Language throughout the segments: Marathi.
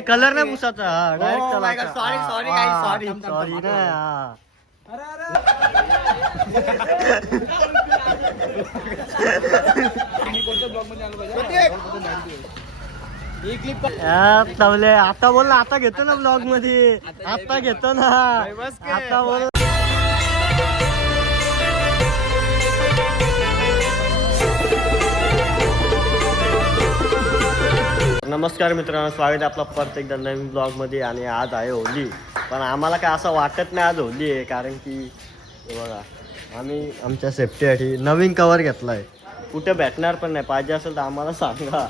कलर नाही पुसाचा डायरेक्ट सॉरी सॉरी ना तवले आता बोल ना आता घेतो ना ब्लॉग मध्ये आता घेतो ना आता बोल नमस्कार मित्रांनो स्वागत आहे आपला परत एकदा नवीन ब्लॉग मध्ये आणि आज आहे होली पण आम्हाला काय असं वाटत नाही आज होली आहे कारण की बघा आम्ही आमच्या सेफ्टीसाठी नवीन कवर घेतलाय कुठे भेटणार पण नाही पाहिजे असेल तर आम्हाला सांगा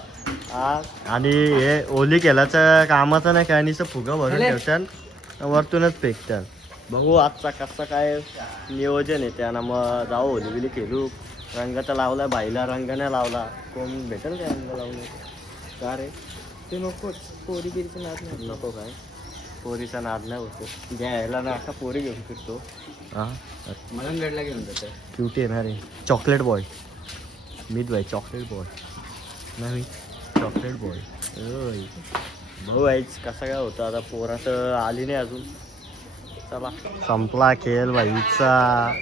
आणि हे होली केल्याचं कामाचं नाही काय नुसतं फुगं भरून ठेवतात वरतूनच फेकतात बघू आजचा कसं काय नियोजन आहे त्यानं मग जाऊ होली बिली खेळू रंग तर लावला बाईला रंग नाही लावला कोण भेटेल काय रंग लावून का रे ते नकोच पोरी बिरीचं नाद नाही नको काय पोरीचा नाद नाही होतो घ्यायला ना आता पोरी घेऊन फिरतो हां मलंगडला घेऊन जातो क्यूटी येणार रे चॉकलेट बॉय मीत भाई चॉकलेट बॉय नाही चॉकलेट बॉय भाऊ आईच कसा काय होतं आता पोरा तर आली नाही अजून चला संपला खेळ भाईचा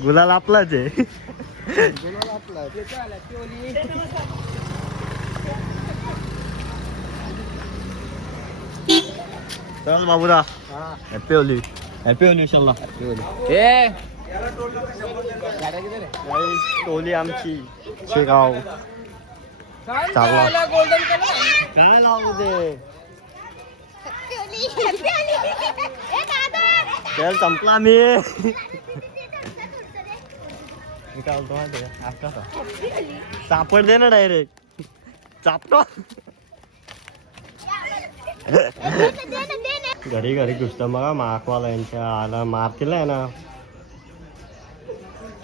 गुलाल आपलाच आहे चल बाबूरा हॅपी होली हॅपी होली इंशाल्लाह हॅपी होली टोली आमची शेगाव चालला काय लावू दे चल संपला मी काय बोलतो माहिती आहे सापड दे ना डायरेक्ट चापतो घरी घरी घुसतं बघा माकवाला यांच्या आला मारतील आहे ना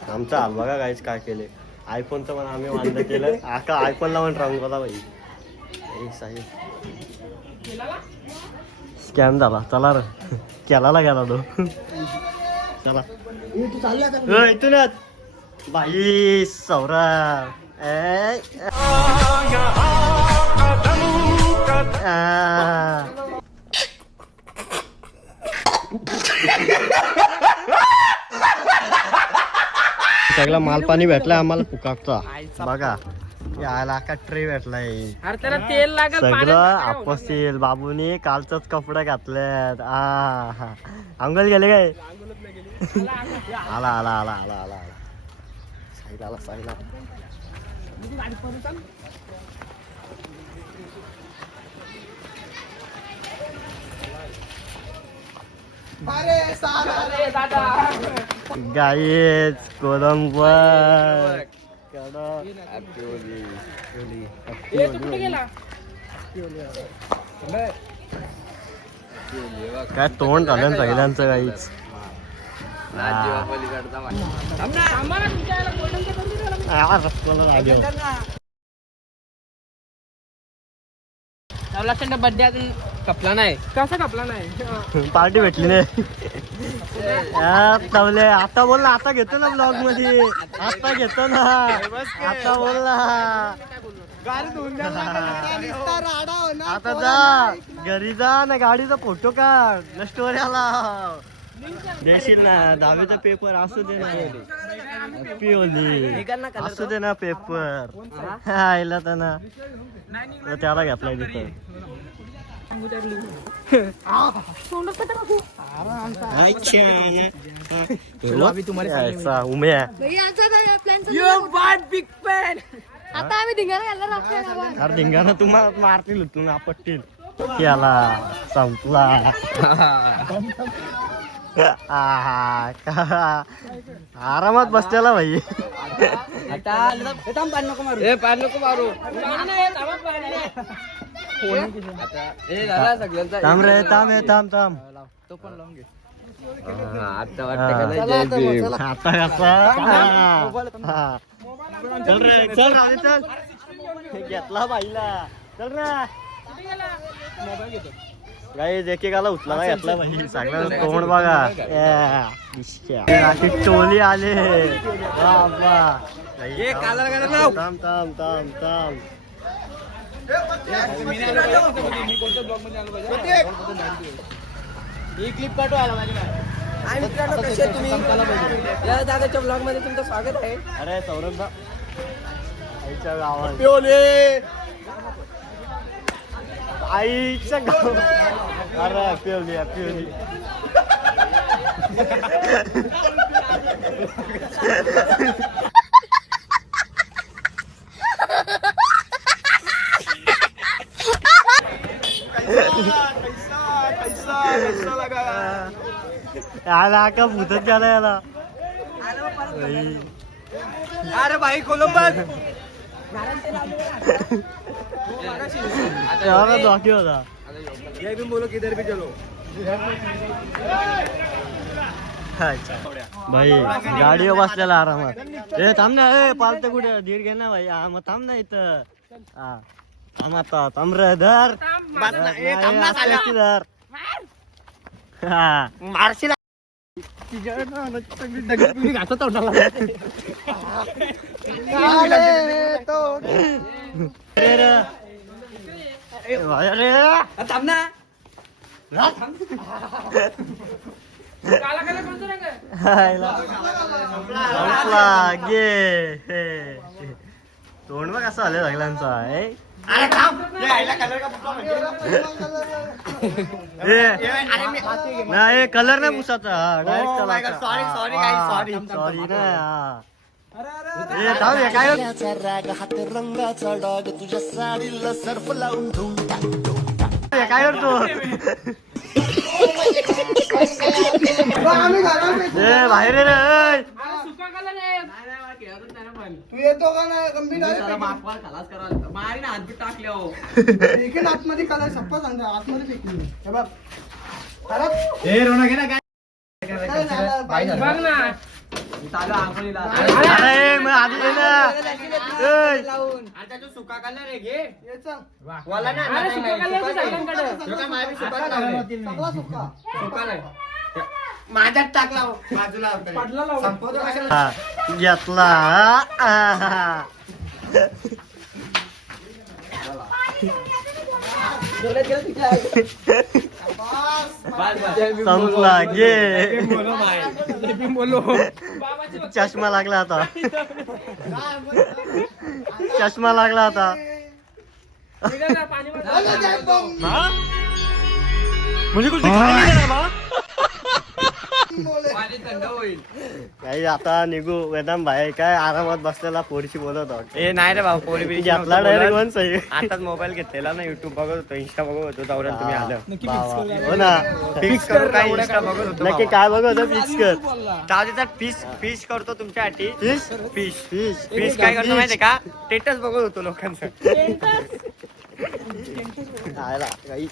आमचा हाल बघा काहीच काय केले आयफोनचं पण आम्ही वांद केलं आका आयफोनला पण रंगवला बाई स्कॅम झाला चला र केला गेला तो चला इथूनच बाई सौरा सगळा माल पाणी भेटलाय आम्हाला फुकाटचा बघा याला का ट्रे भेटलाय सगळं आपसील बाबूनी कालचंच कपडे घातलेत अंगल गेले काय आला आला आला आला आला आला साईड आला साईड गाईच कोलंब काय तोंड झालं पहिल्यांचं काहीच बड्डे कपला नाही कसा कपला नाही पार्टी भेटली नाही तवले आता बोल ना आता घेतो ना ब्लॉग मध्ये आता घेतो ना आता बोल ना आता जा घरी जा ना गाडीचा फोटो काढ ना स्टोरी आला देशील ना दहावीचा पेपर असू दे ना हॅपी होली असू दे ना पेपर आईला तर ना त्याला घेतलाय तिथं उम्या आता आम्ही धिंगाणा अरे धिंगाणा तुम्हाला मारतील तुम्ही आपटतील त्याला संपला आरामात बसलेला भाई थांब रे थांब थांब थांब तो पण लावून घे आता चल रे चल राहू दे चल घेतला बाईला चल रे गाईज एकेकाला उचला घेतला पाहिजे सगळ्यांना तोंड बघा अशी टोली आले बाबा थांब थांब थांब थांब ही क्लिप पाठवायला माझी आणि मित्रांनो कसे तुम्ही या दादाच्या ब्लॉग मध्ये तुमचं स्वागत आहे. अरे सौरभ आईच्या गावात आईच्या गावात अरे पिवली पिवली याला का भूतच गेला याला अरे भाई कोलंबस धोकी होता बोलो किधर भी चलो भाई गाडीवर बसलेला आरामात ए थांब ना ए पालत कुठे धीर घे ना भाई हा मग थांब ना इथं हा थांब आता थांब रे धर धर हा मारशील थांब ना तोंड बघ कसं आलं सगळ्यांचा नाही कलर नाही पुसाचा डायरेक्ट सॉरी ना काय रंगाचा डाग तुझ्या साडीला सर्फ लावून काय करतो बाहेर रे तू येतो का नाही गंभीर मारी ना हात टाकले हो आतमध्ये कलर सप्पा सांगतो आतमध्ये फेकून हे बघ बघ ना अरे मग आधी ये ना सुका कलर आहे घे वाला ना अरे सुका कलर सुका नाही माझ्यात टाकला बाजूला पडला घेतला संपला गे चष्मा लागला आता चष्मा लागला आता म्हणजे कुठे काही आता निघू वेदाम भाई काय आरामात बसलेला पोरीशी बोलत आहोत ए नाही रे भाऊ पोरी बिरी घेतला डायरेक्ट वन सही आताच मोबाईल घेतलेला ना युट्यूब बघत होतो इंस्टा बघत होतो दौऱ्यात तुम्ही आलं हो ना फिक्स करू काय इंस्टा बघत होतो नक्की काय बघत होतं फिक्स कर फिश फिश करतो तुमच्यासाठी फिश फिश फिश फिश काय करतो माहितीये का स्टेटस बघत होतो लोकांचं आयला काही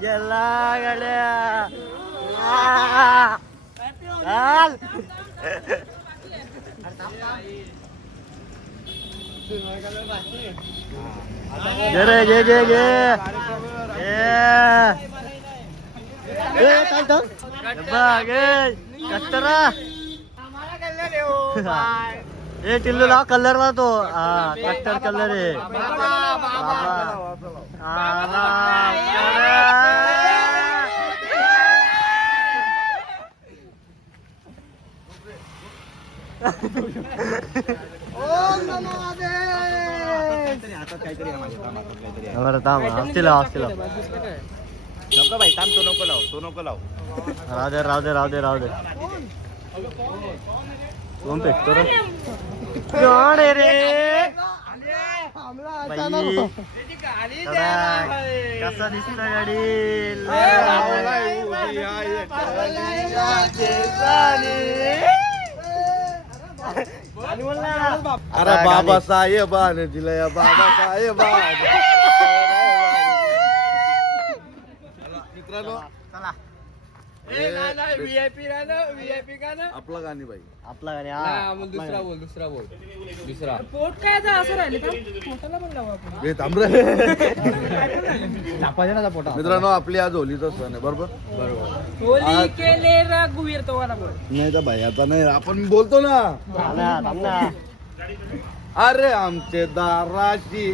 गेला गड्या घे रे घे घे घे कट्टरा ए टिल्लू लाव कलर ला तो हा कट्टर कलर आहे बरं थांब असतील नको भाई थांब तो नको लाव राहू दे कोण पेटतो रे थांबला बाई. अचानक. कसा दिसला गाडी अरे बाबा साहेबाने दिलंय बाबा साहेबाने. मित्रांनो आपलं गाणी बाई आपला गाडी पोट काय असं राहिले का पोटाला पण लावा आपण. हे थांब रे. मित्रांनो आपली आज होलीचा सण आहे बरोबर. होली केले रघुवीर तो वाला बोल. नाही तर भाई आता नाही आपण बोलतो ना. अरे आमचे दाराशी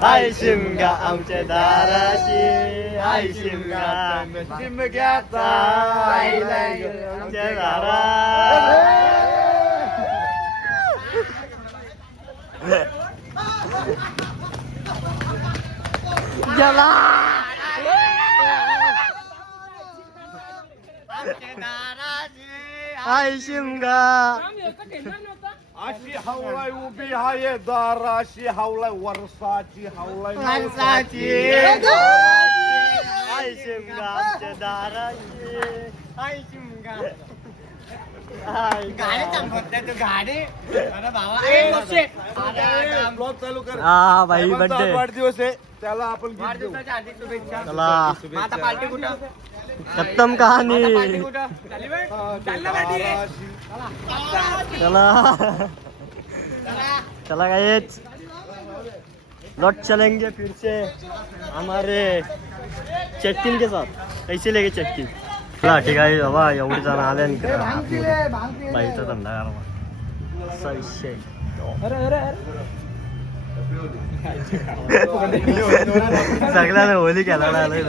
हाय शिमगा आमच्या दाराशी हाय शिमगा शिमग्याचा आमच्या दारा गेला हाय शिमगा अशी हवलाय उभी आहे दाराशी हवलाय वर्षाची हवलाय माणसाची हाय शिमगा आमच्या दाराशी हाय शिमगा ब्लॉग चालू कर. हा भाई साहेबांचा आज बर्थडे वाढदिवस आहे त्याला आपण gift देऊ. चला खत्तम कहानी दाराशी. चला चला गाइस लौट चलेंगे फिर से हमारे चेकिंग के साथ कैसे लेके चेकिंग. चला ठीक आहे बाबा एवढी जण आले भांग पिले, भांग पिले. बाईचा धंदा करा असा विषय सगळ्यांना होली खेळायला आलोय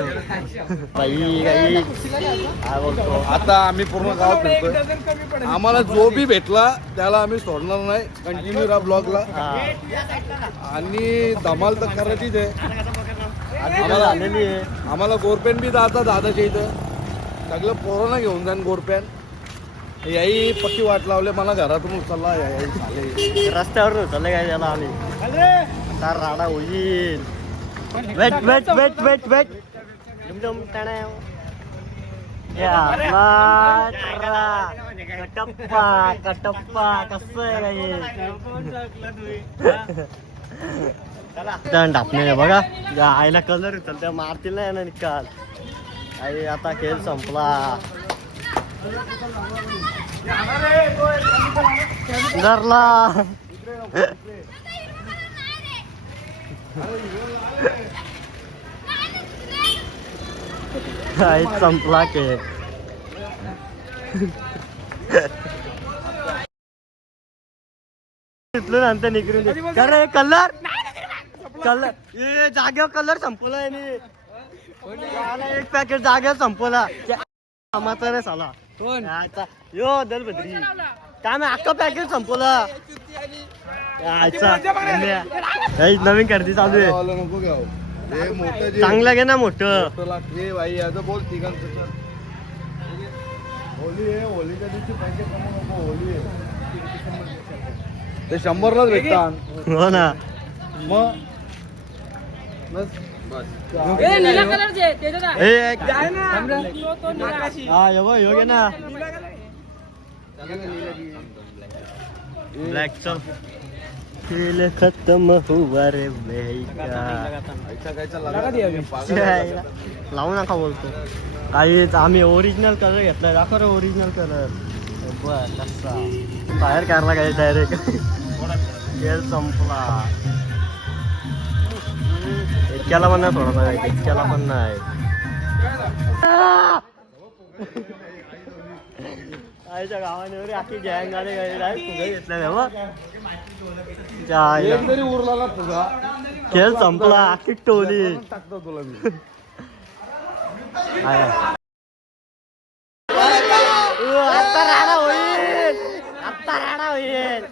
बाई गाई काय बोलतो. आता आम्ही पूर्ण गाव फिरतोय. आम्हाला जो बी भेटला त्याला आम्ही सोडणार नाही. कंटिन्यू राहा ब्लॉगला. हा. आणि धमाल तर करायचीच आहे. आम्हाला आलेली आहे आम्हाला गोरपेन बी जातात दादाच्या इथं. सगळं पोरांना घेऊन जाईन गोरपेन. याही पक्की वाट लावले मला घरातून उचलला याही झाले. रस्त्यावर उचलले काय त्याला आम्ही आता राडा होईल. Wait wait wait wait wait डुमडुम टाण्याव. कटप्पा कटप्पा कसं आहे काय ढापणे बघा या आईला कलर उचलत्या मारतील नाही ना निकाल. आई आता खेळ संपला धरला. आई संपला खेळ. तिथलं नंतर निघून अरे कलर कलर ए जागेवर कलर संपला आहे. एक पॅकेट जागेवर संपवला रे साला. यो दलबद्री काय मी अख्खा पॅकेट संपवला. नवीन खरेदी चालू आहे. नको घ्याव. हे मोठं जे चांगलं घे ना मोठं. मोठं लागते भाई याचं बोल तिघांचं तर. होली आहे होलीच्या दिवशी पैसे कमवू नको. होली आहे ते 100लाच भेटतात. हो ना मग बस निळा कलरचे त्याच्यात ए एक- तो निळा. हा यो घे ना ब्लॅक चल खेल खत्म हुआ रे लावू नका बोलतो. काहीच आम्ही ओरिजिनल कलर घेतलाय. दाखव रे ओरिजिनल कलर. बर कसा बाहेर काढला काय डायरेक्ट खेळ संपला. इतक्याला पण नाही सोडा इतक्याला पण नाही. आईच्या गावाने आखी गँग आले फुगे घेतल्या एक जरी उरला ना तुझा खेळ संपला आखी टोली. टाकतो तुला मी. आता राडा होईल. आता राडा होईल.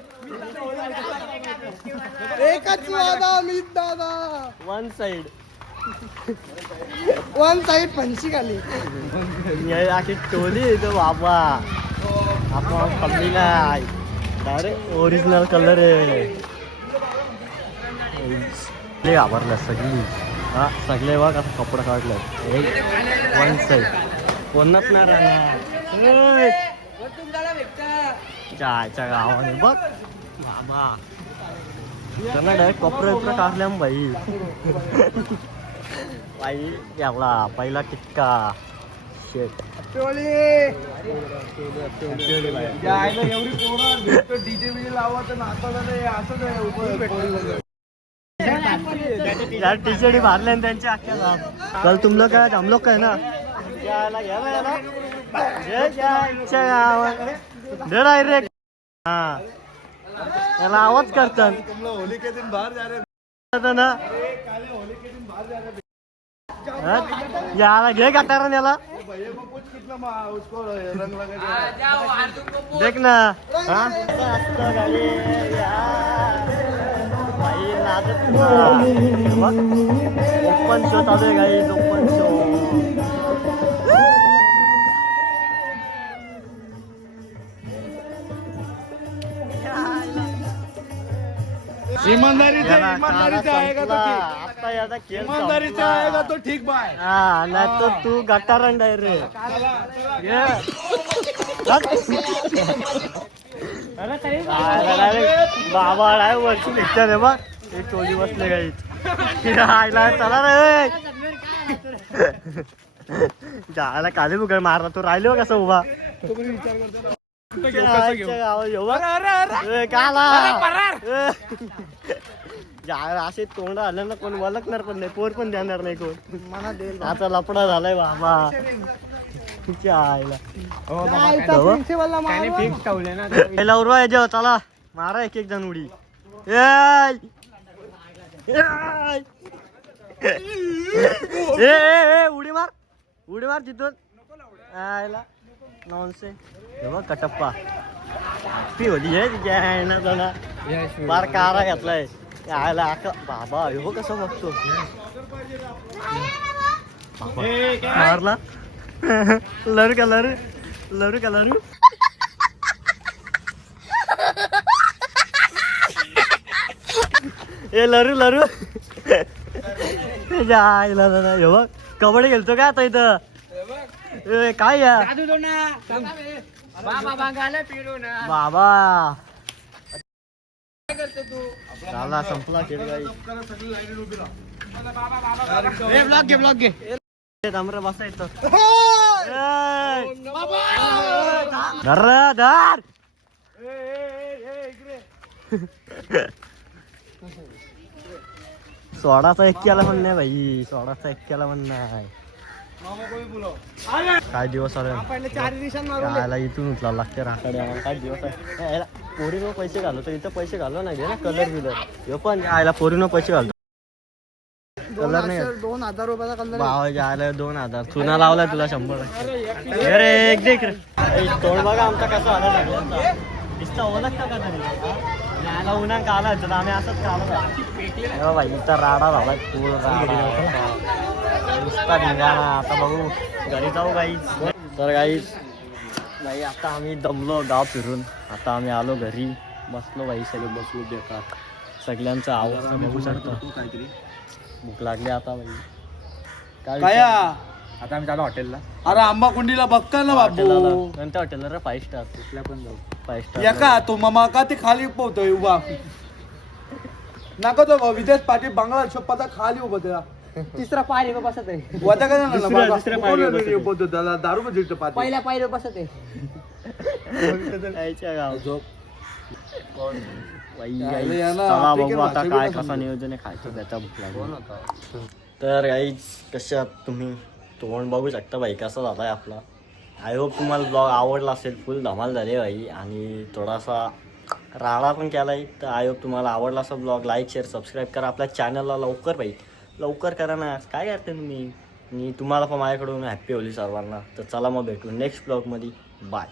एकच वादा मीच दादा. वन साइड वन साईड फनशी खाली. आखी टोली तो बाबा आपण कमी नाही डायरेक्ट ओरिजिनल कलर आहे. लय घाबरल्या सगळी. हा सगळे बघ आता कपडे काढले वन साईड कोणच नाही राहणार. जायच्या गावाने बघ बाबा त्यांना डायरेक्ट कपडे टाकल्या बाई. बाई एवढा पहिला टिक्का शेट यार टी शर्ट मारले त्यांचे अख्ख्या गावात. कल तुम लोग काय हम लोग काय ना डायरेक्ट हा त्याला आवाज करतात होली के दिन बाहर जा रहे ना. याला घे गटारा याला भैया को कुछ कितना उसको रंग लगा देख ना. हा गाडी बाई नाचत ओपन शो चालू आहे गाई. ओपन शो ईमानदारीचा आएगा तो ठीक. आता याचा खेळ ईमानदारीचा आएगा तो ठीक बाय. हा नाही तर तू गटारण डायरेक्ट बाबा आहे वरची पिक्चर आहे बघ. एक टोली बसले काही चला रे जायला काली बुकड मारला तो राहिले हो कसा उभा. असे तोंड आलं ना कोण वळखणार पण नाही. पोर पण देणार नाही कोण. आता लपडा झालाय बाबा. उरवा याच्या चला मारा एक एक जण उडी. उडी मार उडी मार तिथून नॉनसेन्स. हे बघ कटप्पा पी होती आहे तिच्या ना जणा बार कारा घेतलाय यायला बाबा. हो कसं बघतो मारला लरू का लरू लरू का लरू. ए लरू लरू जायला हे बघ कबड्डी खेळतो का आता इथं. काय या बाबा झाला संपला खेळ काही. बसायचं धर धर. सोडाचा एक केला पण नाही भाई. सोडाचा एक केला पण नाही. काय दिवस आले यायला इथून उचला लागते राखाडे. काय दिवस आहे पोरीनं पैसे घालतो इथं पैसे घालव नाही ना कलर बिलर. हे पण यायला पोरीनं पैसे घालतो कलर नाही. 2000 रुपयाचा कलर भाव यायला 2000 चुना लावलाय तुला 100. अरे एक देख रे तोंड बघा आमचा कसा आला लागला. दिसता ओळखता का तरी यायला उन्हा काला तर आम्ही असंच काला भाई. इथं राडा झाला पूर्ण नुसता धिंगाणा. आता बघू घरी जाऊ गाईच. तर गाईच भाई आता आम्ही दमलो गाव फिरून. आता आम्ही आलो घरी बसलो भाई. सगळे बसलो बेकार. सगळ्यांचा आवाज बघू शकता. भूक लागली आता भाई. काय आता आम्ही चालू हॉटेलला. अरे आंबा कुंडीला बघताय ना बाबू. कोणत्या हॉटेलला रे 5 स्टार कुठल्या पण जाऊ 5 स्टार. एका तो मामा का ते खाली पोहतोय उभा. नका तो विदेश पाटील बंगला शपथा खाली उभा त्याला. तिसरा पायरी बसत आहे. वजा काय दुसऱ्या पायरीवर पोहतो त्याला दारू पण जिरतो पाटील. पहिल्या पायरी बसत आहे. यायच्या गाव झोप. अरे याला चला आपली बघू काय आता भाषा काय बी कसा नियोजन आहे खायचं त्याचा भूक लागली. तर गाईज कसे आहात तुम्ही. तोंड बघू शकता भाई कसा झालाय आपला. आय होप तुम्हाला ब्लॉग आवडला असेल. फुल धमाल झाली भाई आणि थोडासा राडा पण केलाय. तर आय होप तुम्हाला आवडला असा ब्लॉग. लाईक शेअर सबस्क्राईब करा आपल्या चॅनलला लवकर भाई लवकर करा ना. काय करते तुम्ही. आणि तुम्हाला पण माझ्याकडून हॅप्पी होली सर्वांना. तर चला मग भेटू नेक्स्ट ब्लॉगमध्ये. बाय.